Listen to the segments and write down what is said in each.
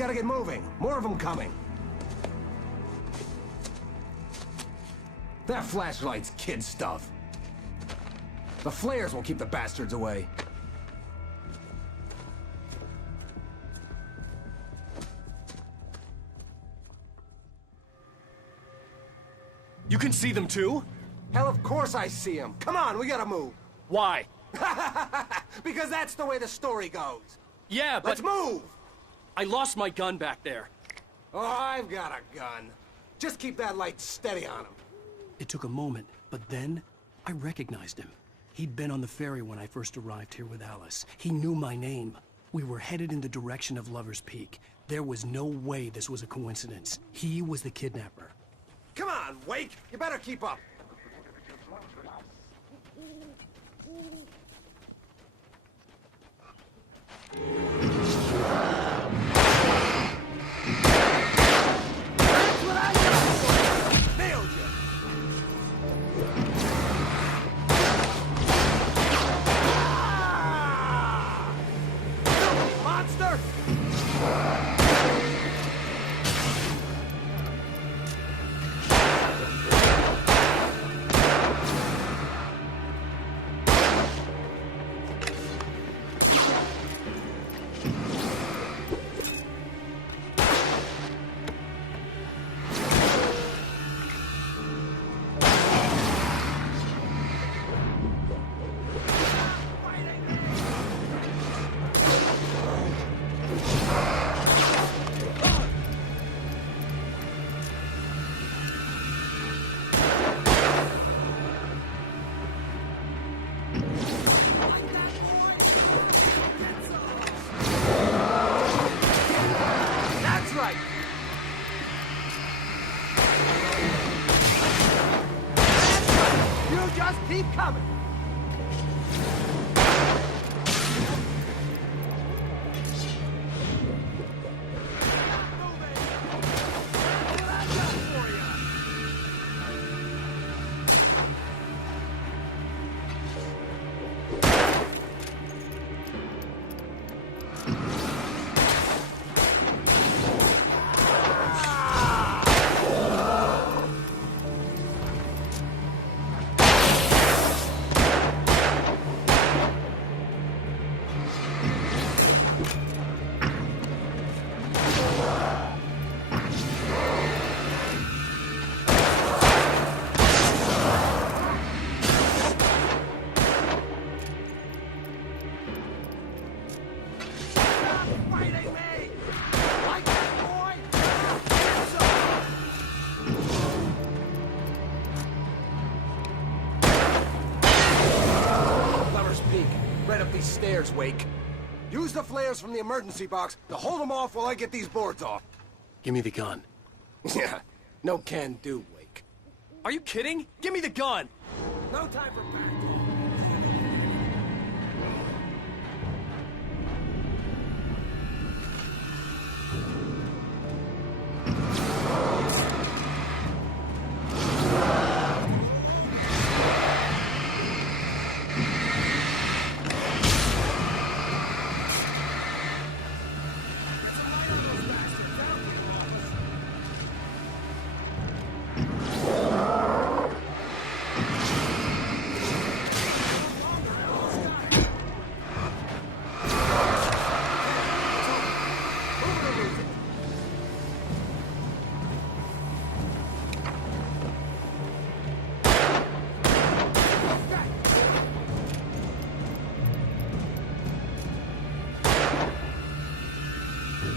gotta get moving. More of them coming. That flashlight's kid stuff. The flares will keep the bastards away. You can see them too? Hell, of course I see them. Come on, we gotta move. Why? Because that's the way the story goes. Yeah, but... Let's move! I lost my gun back there. Oh, I've got a gun. Just keep that light steady on him. It took a moment, but then I recognized him. He'd been on the ferry when I first arrived here with Alice. He knew my name. We were headed in the direction of Lover's Peak. There was no way this was a coincidence. He was the kidnapper. Come on, Wake! You better keep up. That's what I got! Nailed you! Ah! Monster! Keep coming! Stairs, Wake. Use the flares from the emergency box to hold them off while I get these boards off. Give me the gun. Yeah, no can do, Wake. Are you kidding? Give me the gun! No time for back.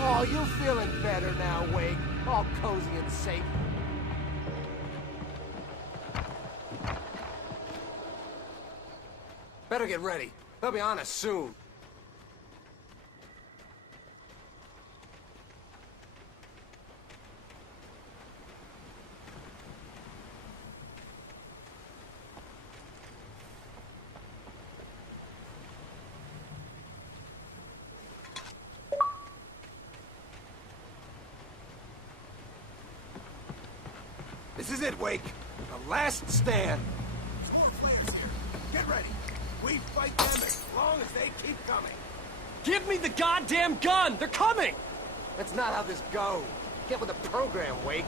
Oh, you feeling better now, Wake? All cozy and safe. Better get ready. They'll be on us soon. This is it, Wake. The last stand. There's more players here. Get ready. We fight them as long as they keep coming. Give me the goddamn gun! They're coming! That's not how this goes. Get with the program, Wake.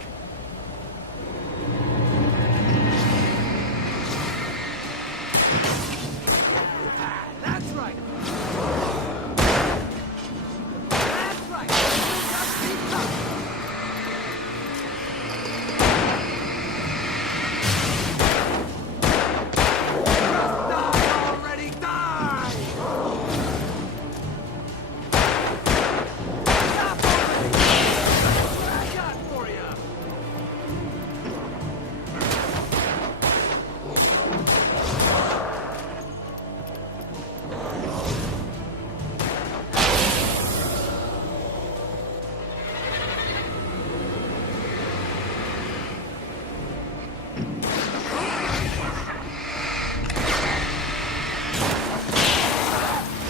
That's right. That's right. You just keep coming. Just die already, die! Stop already! That's what I got for you!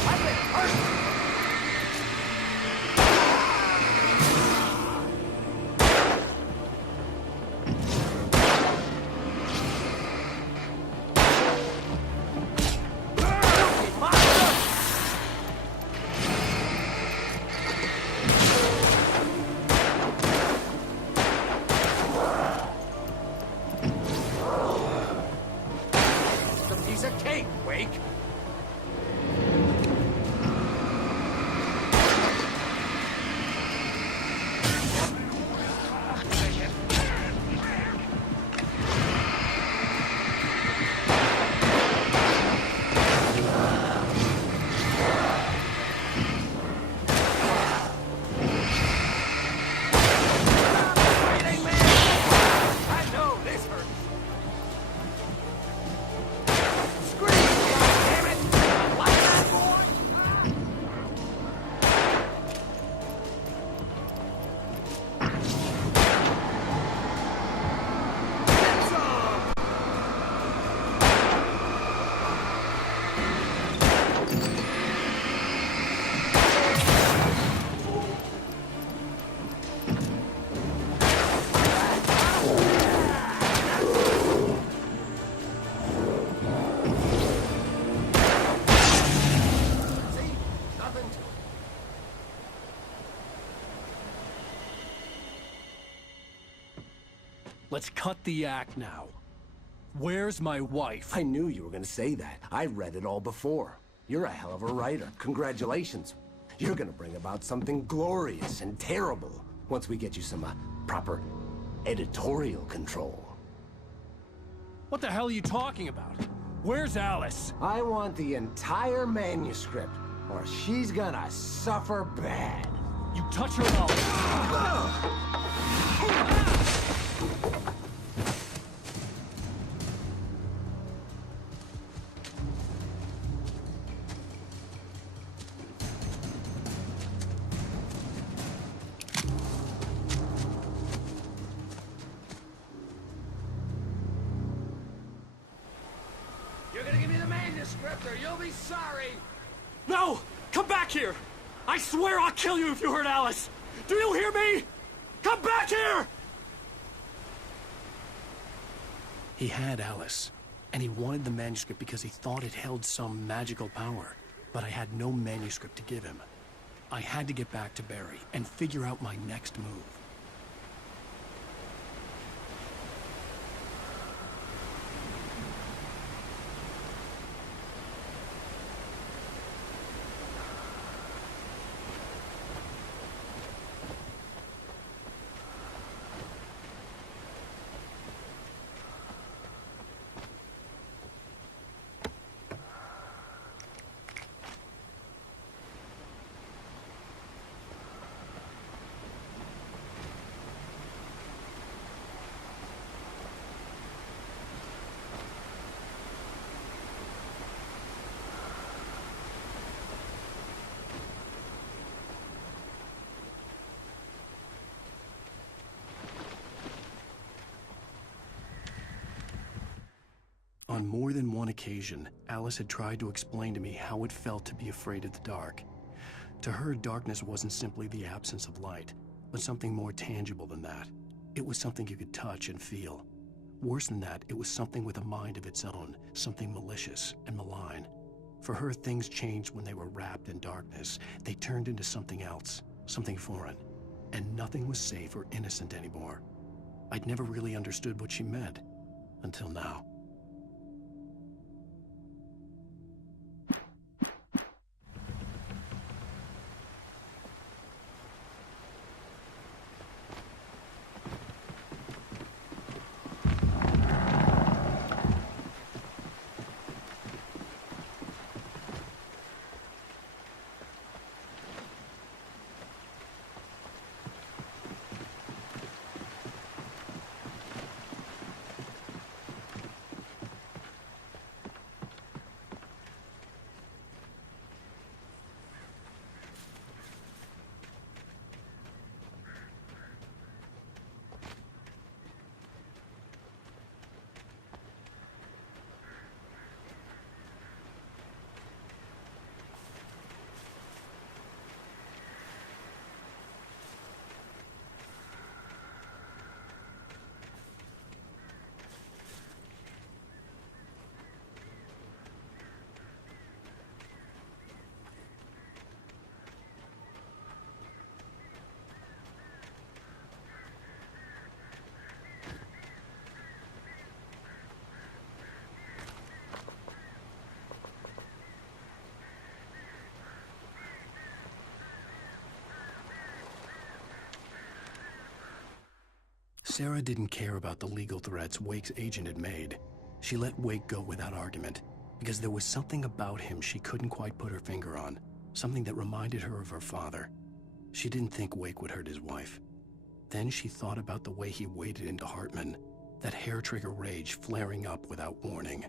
I've been hurt! Filthy monster! It's a piece of cake, Wake. Fighting man! I know this hurts. Scream, goddammit! Like that, boy? Get some! See? Nothing to it. Let's cut the act now. Where's my wife? I knew you were gonna say that. I read it all before. You're a hell of a writer. Congratulations. You're gonna bring about something glorious and terrible once we get you some proper editorial control. What the hell are you talking about? Where's Alice? I want the entire manuscript, or she's gonna suffer bad. You touch her and I'll... You're gonna give me the manuscript or you'll be sorry! No! Come back here! I swear I'll kill you if you hurt Alice! Do you hear me? Come back here! He had Alice, and he wanted the manuscript because he thought it held some magical power. But I had no manuscript to give him. I had to get back to Barry and figure out my next move. On more than one occasion, Alice had tried to explain to me how it felt to be afraid of the dark. To her, darkness wasn't simply the absence of light, but something more tangible than that. It was something you could touch and feel. Worse than that, it was something with a mind of its own, something malicious and malign. For her, things changed when they were wrapped in darkness. They turned into something else, something foreign. and nothing was safe or innocent anymore. I'd never really understood what she meant, until now. Sarah didn't care about the legal threats Wake's agent had made. She let Wake go without argument, because there was something about him she couldn't quite put her finger on, something that reminded her of her father. She didn't think Wake would hurt his wife. Then she thought about the way he waded into Hartman, that hair-trigger rage flaring up without warning.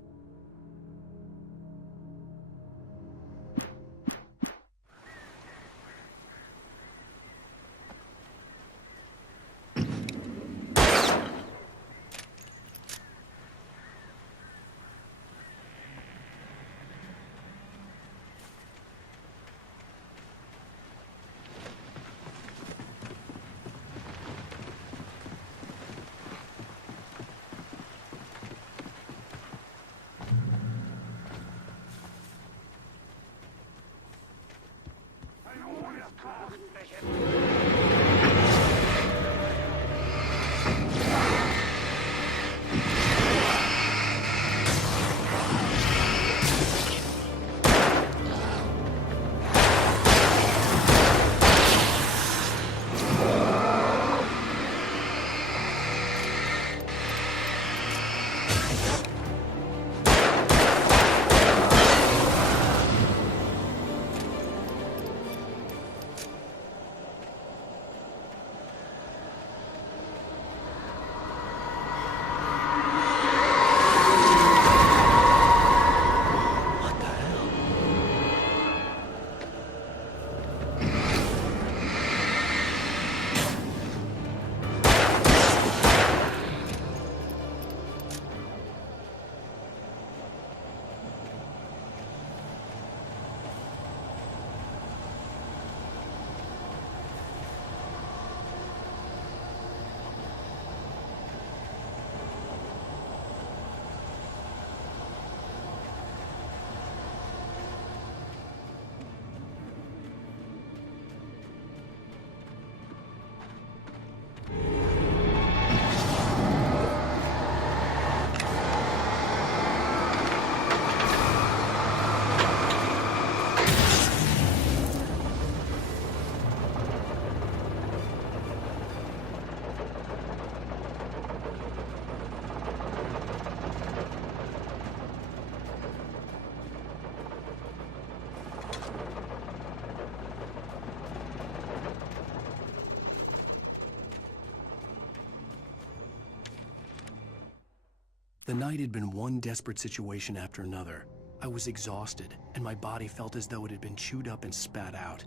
The night had been one desperate situation after another. I was exhausted, and my body felt as though it had been chewed up and spat out.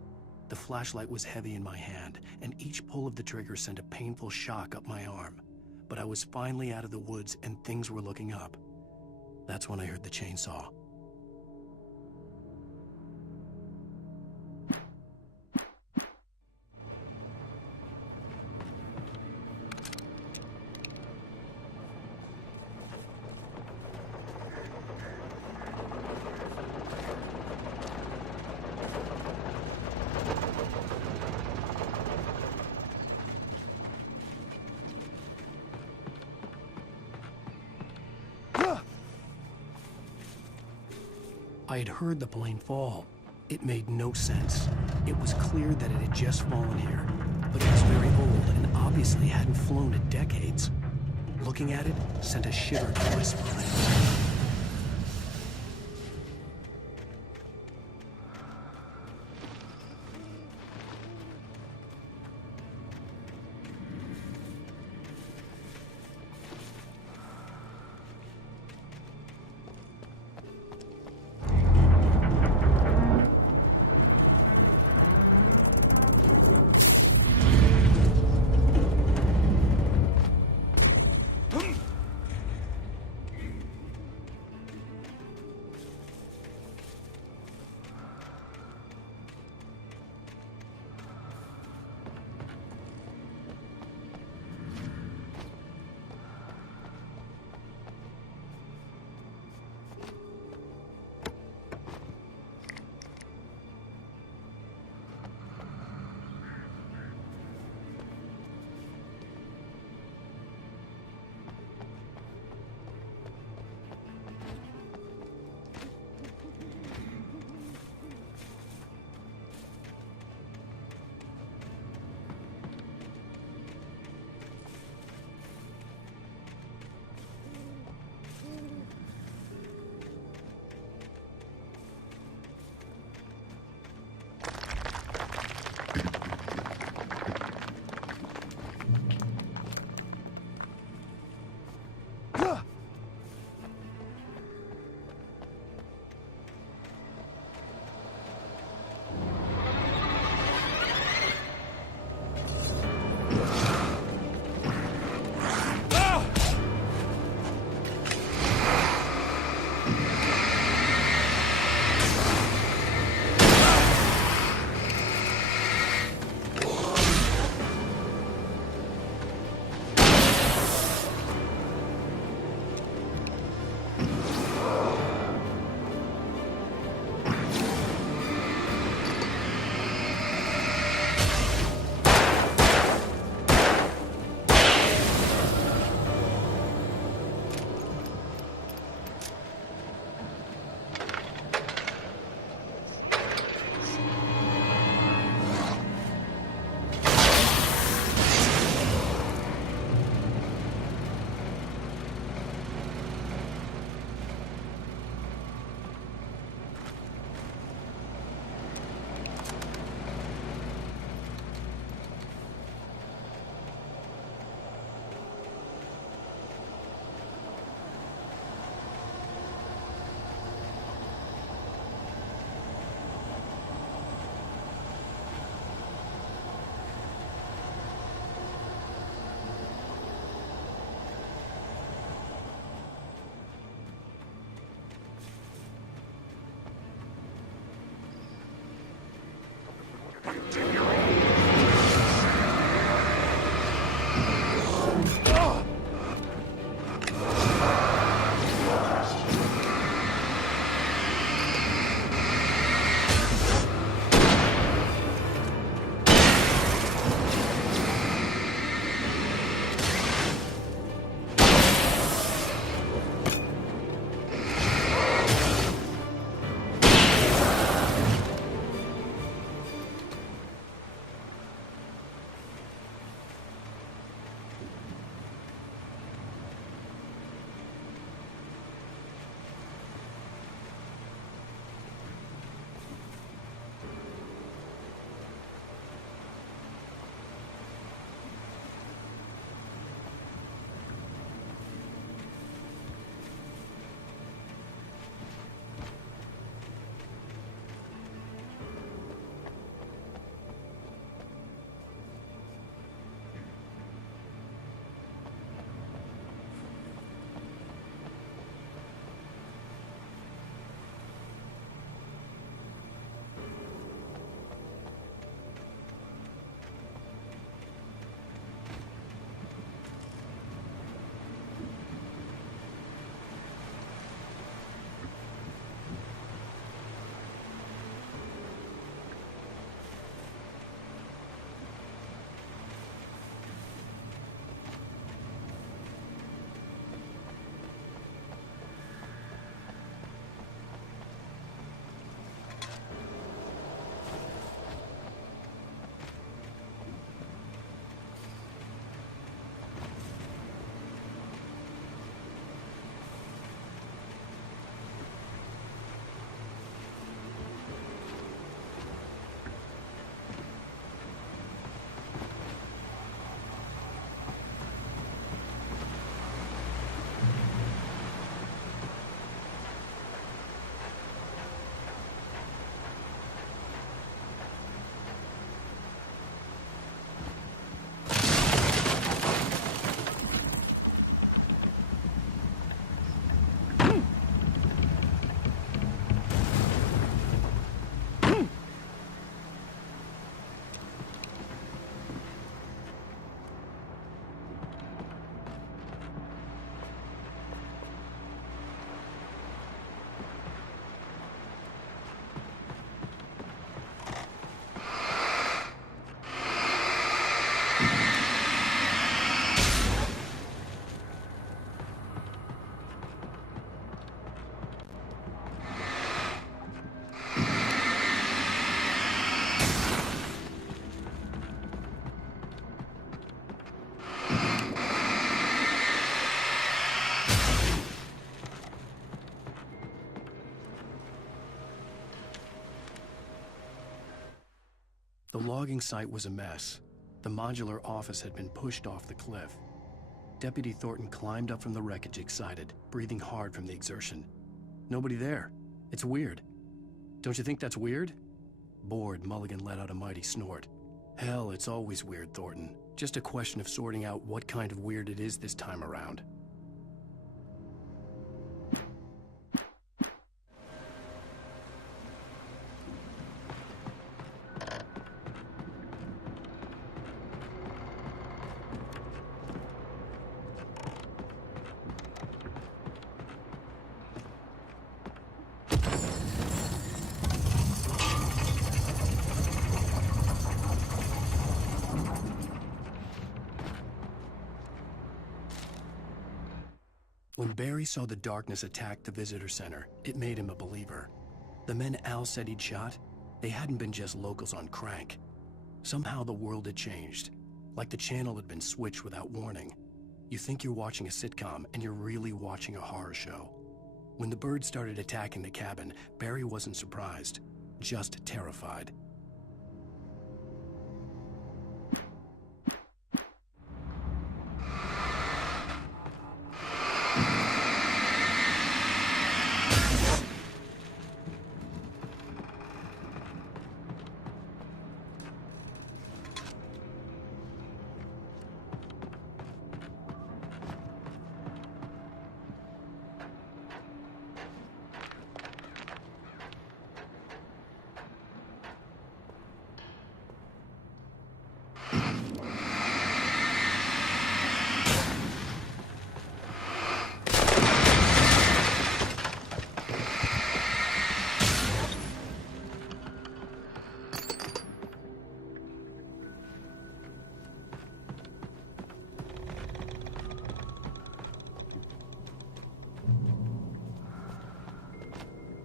The flashlight was heavy in my hand, and each pull of the trigger sent a painful shock up my arm. But I was finally out of the woods, and things were looking up. That's when I heard the chainsaw. I had heard the plane fall. It made no sense. It was clear that it had just fallen here, but it was very old and obviously hadn't flown in decades. Looking at it sent a shiver down my spine. logging site was a mess. The modular office had been pushed off the cliff. Deputy Thornton climbed up from the wreckage excited, breathing hard from the exertion. Nobody there. It's weird. Don't you think that's weird? Bored, Mulligan let out a mighty snort. Hell, it's always weird, Thornton. Just a question of sorting out what kind of weird it is this time around. When Barry saw the darkness attack the visitor center, it made him a believer. The men Al said he'd shot, they hadn't been just locals on crank. Somehow the world had changed, like the channel had been switched without warning. You think you're watching a sitcom, and you're really watching a horror show. When the birds started attacking the cabin, Barry wasn't surprised, just terrified.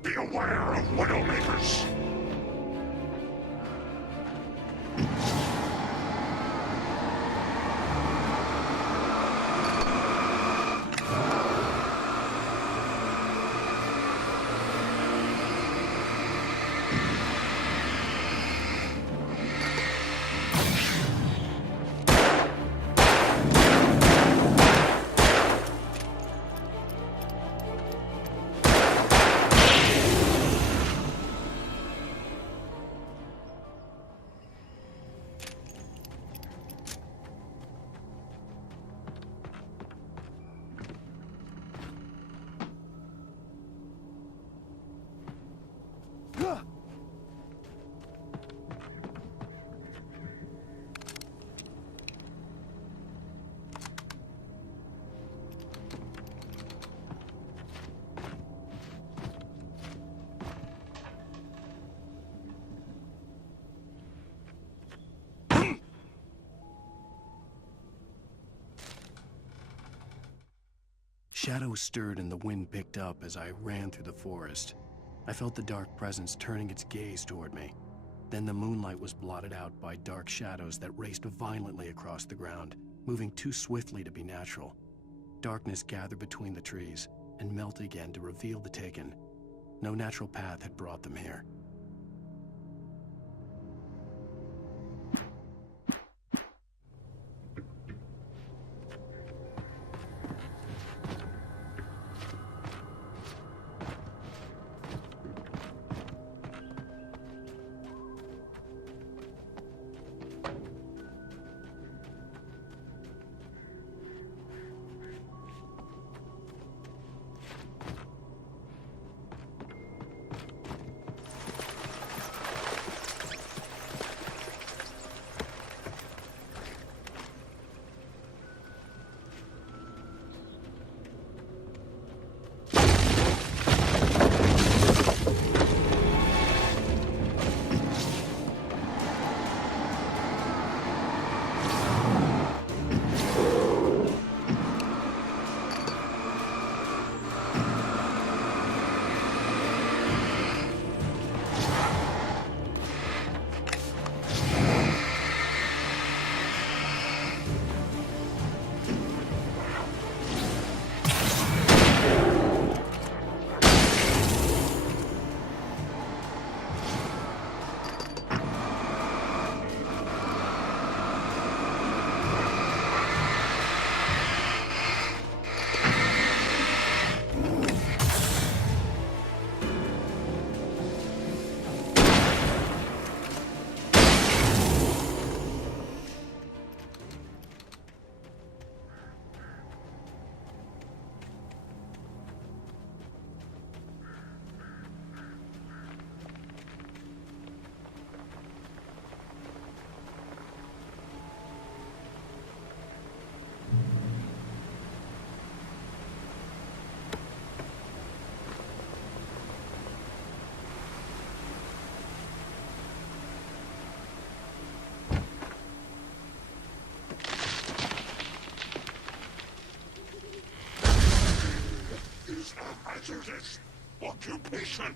Be aware of Widowmakers. Shadows stirred and the wind picked up as I ran through the forest. I felt the dark presence turning its gaze toward me. Then the moonlight was blotted out by dark shadows that raced violently across the ground, moving too swiftly to be natural. Darkness gathered between the trees and melted again to reveal the taken. No natural path had brought them here. hazardous occupation.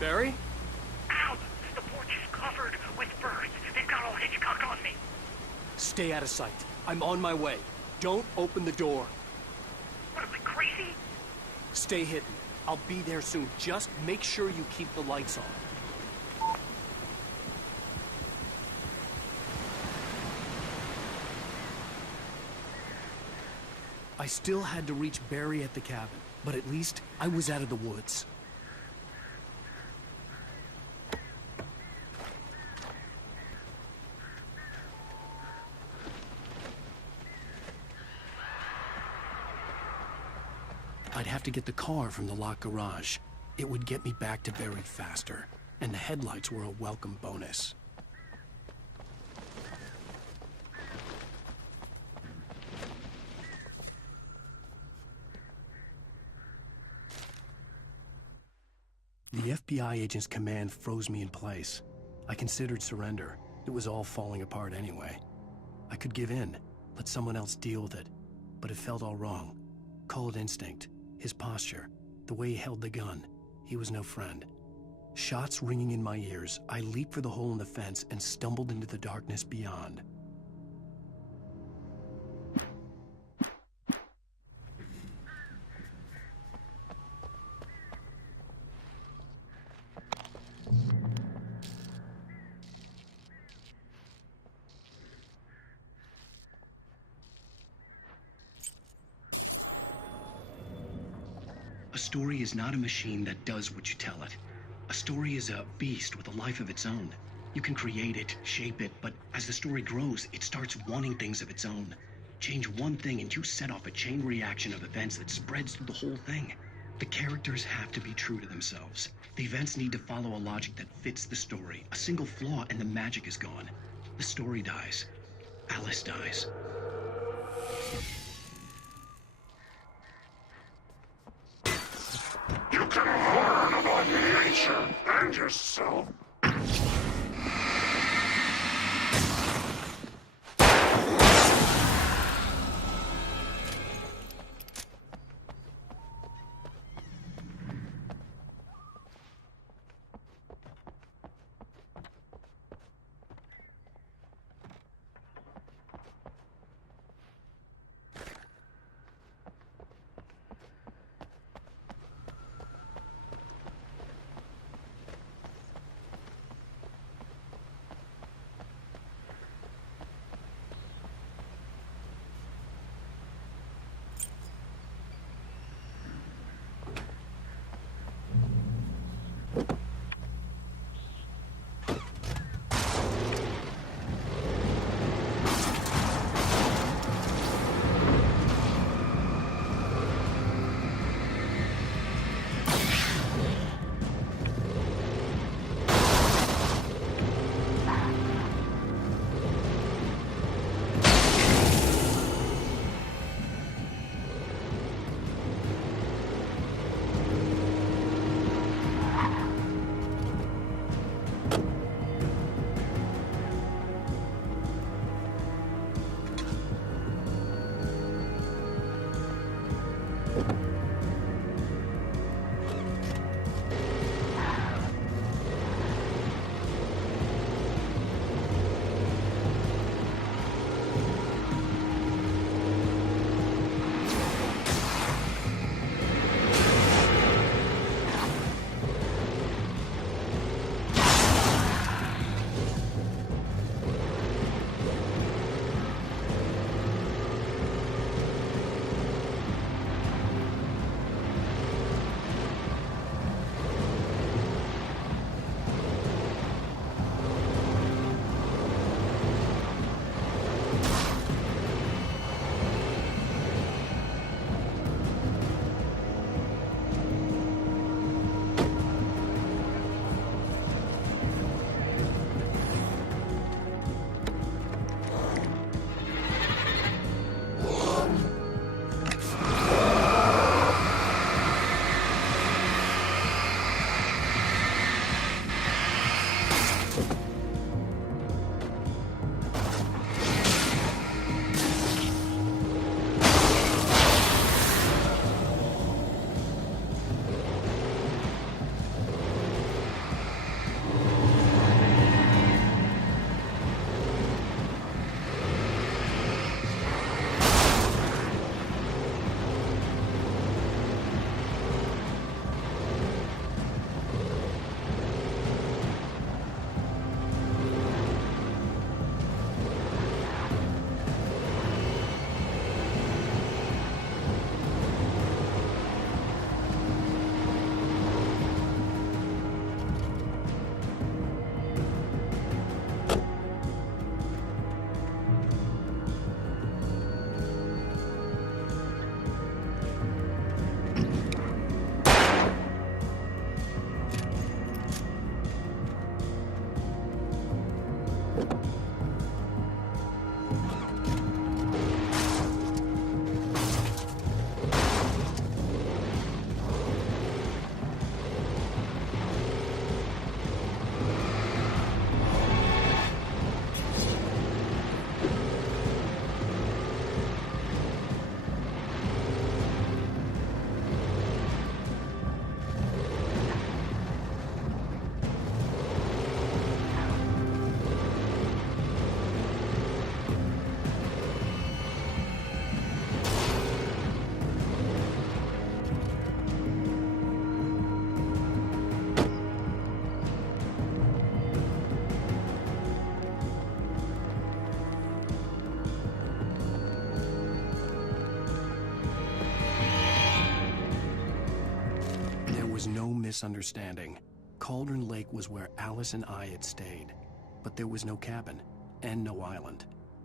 Barry? Ow! The porch is covered with birds. They've got all Hitchcock on me. Stay out of sight. I'm on my way. Don't open the door. What, am I crazy? Stay hidden. I'll be there soon. Just make sure you keep the lights on. I still had to reach Barry at the cabin, but at least I was out of the woods. I'd have to get the car from the locked garage. It would get me back to Barry faster, and the headlights were a welcome bonus. The FBI agent's command froze me in place. I considered surrender. It was all falling apart anyway. I could give in, let someone else deal with it, but it felt all wrong. Call it instinct. His posture, the way he held the gun, he was no friend. Shots ringing in my ears, I leaped for the hole in the fence and stumbled into the darkness beyond. A story is not a machine that does what you tell it. A story is a beast with a life of its own. You can create it, shape it, but as the story grows, it starts wanting things of its own. Change one thing and you set off a chain reaction of events that spreads through the whole thing. The characters have to be true to themselves. The events need to follow a logic that fits the story. A single flaw and the magic is gone. The story dies. Alice dies. You can learn about nature and yourself. was no misunderstanding. Cauldron Lake was where Alice and I had stayed. But there was no cabin, and no island.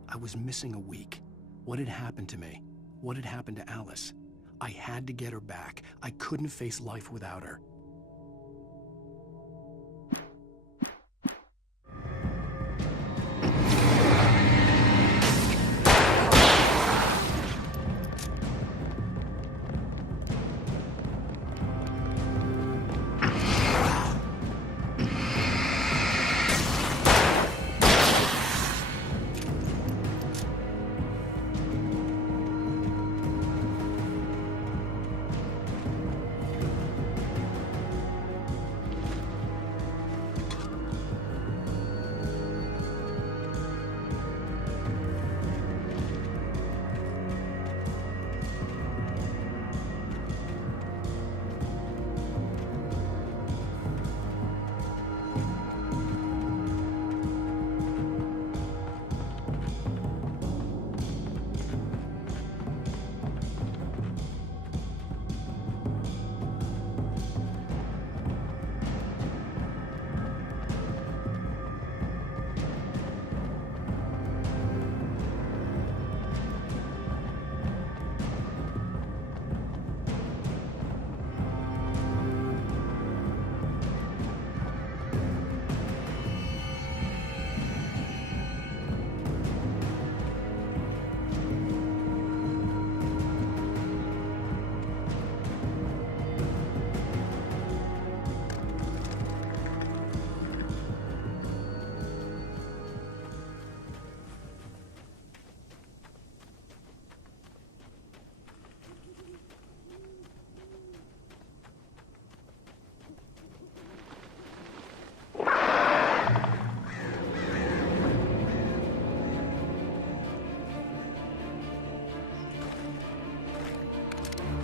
I was missing a week. What had happened to me? What had happened to Alice? I had to get her back. I couldn't face life without her.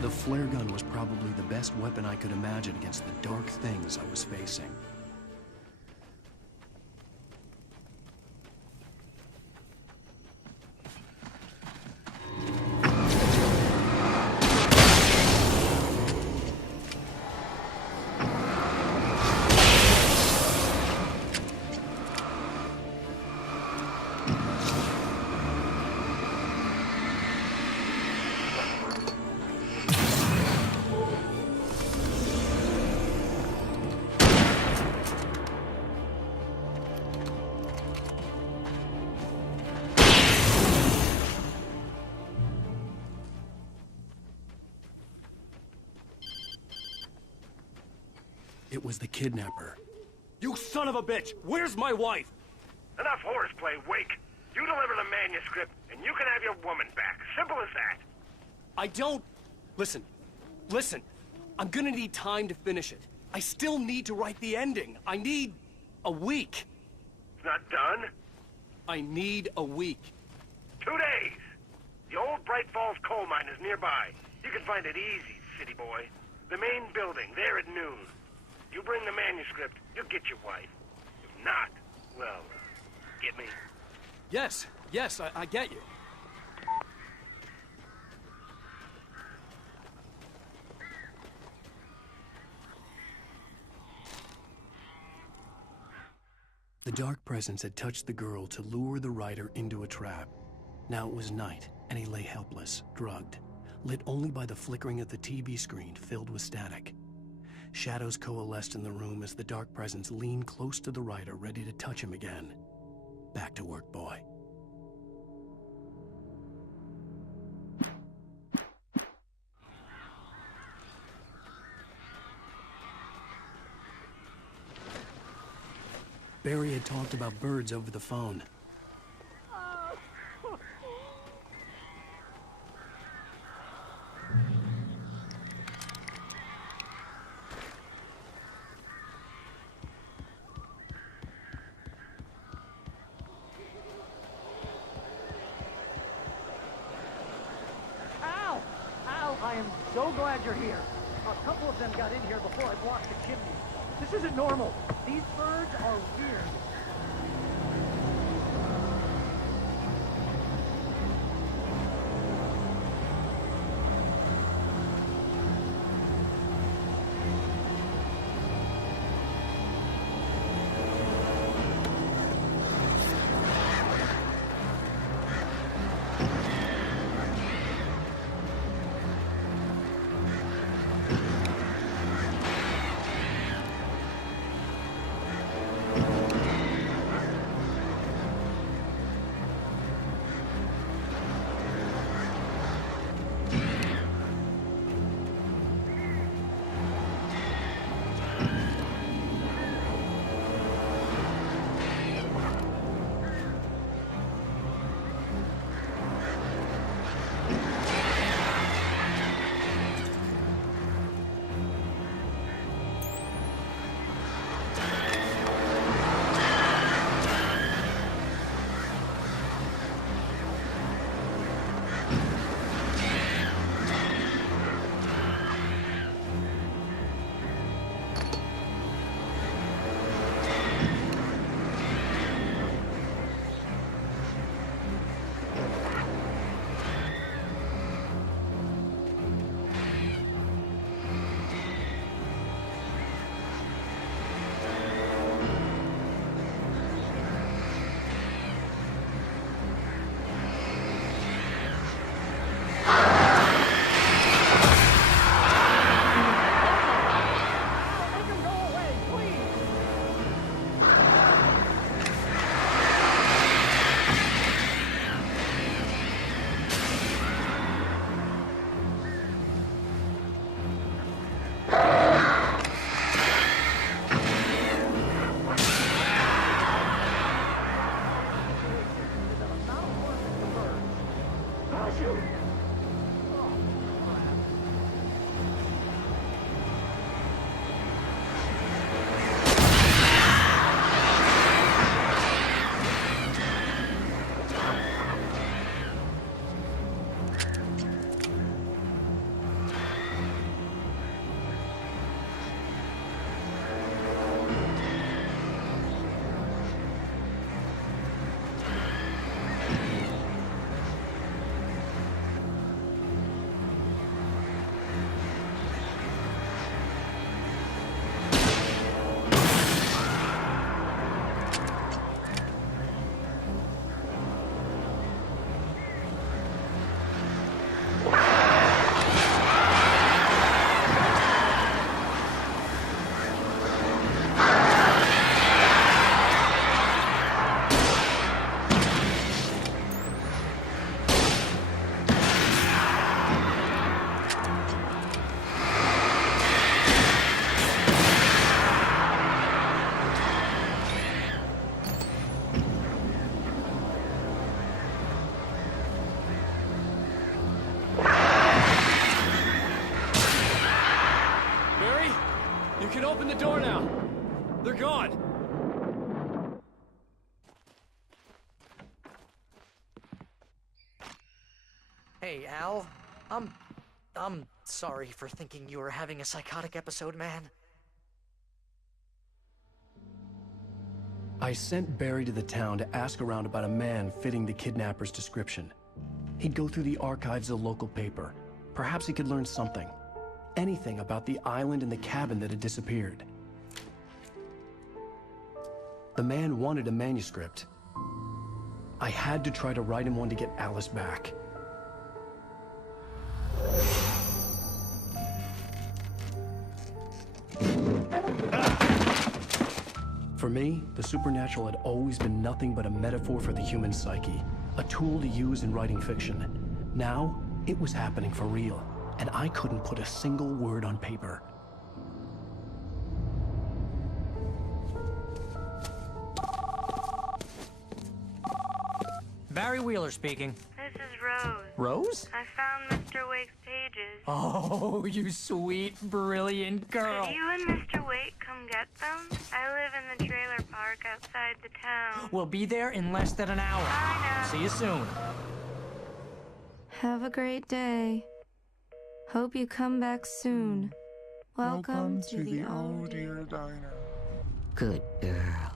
The flare gun was probably the best weapon I could imagine against the dark things I was facing. It was the kidnapper. You son of a bitch! Where's my wife? Enough horseplay, Wake. You deliver the manuscript, and you can have your woman back. Simple as that. I don't... Listen. I'm gonna need time to finish it. I still need to write the ending. I need... a week. It's not done? I need a week. 2 days. The old Bright Falls coal mine is nearby. You can find it easy, city boy. The main building, there at noon. You bring the manuscript, you'll get your wife. If not, well, get me? Yes, I get you. The dark presence had touched the girl to lure the writer into a trap. Now it was night, and he lay helpless, drugged, lit only by the flickering of the TV screen filled with static. Shadows coalesced in the room as the dark presence leaned close to the writer, ready to touch him again. Back to work, boy. Barry had talked about birds over the phone. I am so glad you're here. A couple of them got in here before I blocked the chimney. This isn't normal. These birds are weird. You can open the door now. They're gone. Hey, Al. I'm sorry for thinking you were having a psychotic episode, man. I sent Barry to the town to ask around about a man fitting the kidnapper's description. He'd go through the archives of the local paper. Perhaps he could learn something. Anything about the island and the cabin that had disappeared. The man wanted a manuscript. I had to try to write him one to get Alice back. For me, the supernatural had always been nothing but a metaphor for the human psyche, a tool to use in writing fiction. Now, it was happening for real, and I couldn't put a single word on paper. Barry Wheeler speaking. This is Rose. Rose? I found Mr. Wake's pages. Oh, you sweet, brilliant girl. Could you and Mr. Wake come get them? I live in the trailer park outside the town. We'll be there in less than an hour. I know. See you soon. Have a great day. Hope you come back soon. Welcome to the Oh Dear Diner. Good girl.